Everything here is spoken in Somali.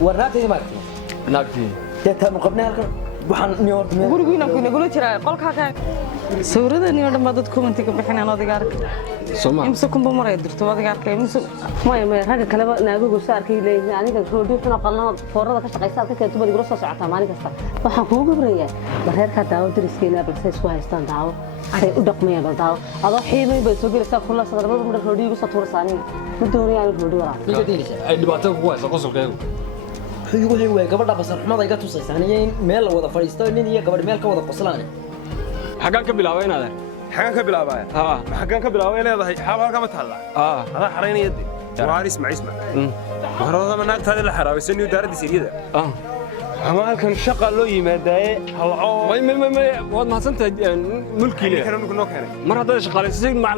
ورناقتي ما naagtii جت من قبلنا waxaan niyoorta gurigiina ku inagula jiraa qolka ka sawiradan iyo dhammaad dad commentiga bixinaan adiga arkay Soomaa imse kumba maray dirto adiga arkay imse ما رجع كلام ناقوس ساركي لي يعني كان شو دوحنا قلنا فورada ka shaqeysaa ka keento bad soo socotaa maalin kasta waxaan kuugu bareeyaa bareerka daawo diriskiina balse isku haystaan daawo ay u dhaqmayaan daawo adoo xiimay bay soo gelaysaa kula sadarbada mar roodiga soo tuursaani ma doonayaan roodi waraa iga diinaysa ay dhibaato ku hayso qosolkeedu wixii way gabadha basar xumada iga tusaysan in meel la wada fadhiisto nin iyo gabadh meel ka wada qoslaan xagaan ka bilaabay inaad حاجة كبيرة بايا حاجة كبيرة بايا لا هي حاول كم تطلع هذا حريني يدي وعارس مع اسمع وهذا من ناقة هذا الحرا بيسني ودار دي سيريدا ما كان شقة له يمداي ما واد ما حسنت ملكي ليه كانوا نقول نوك هنا مرة هذا شغال يصير مع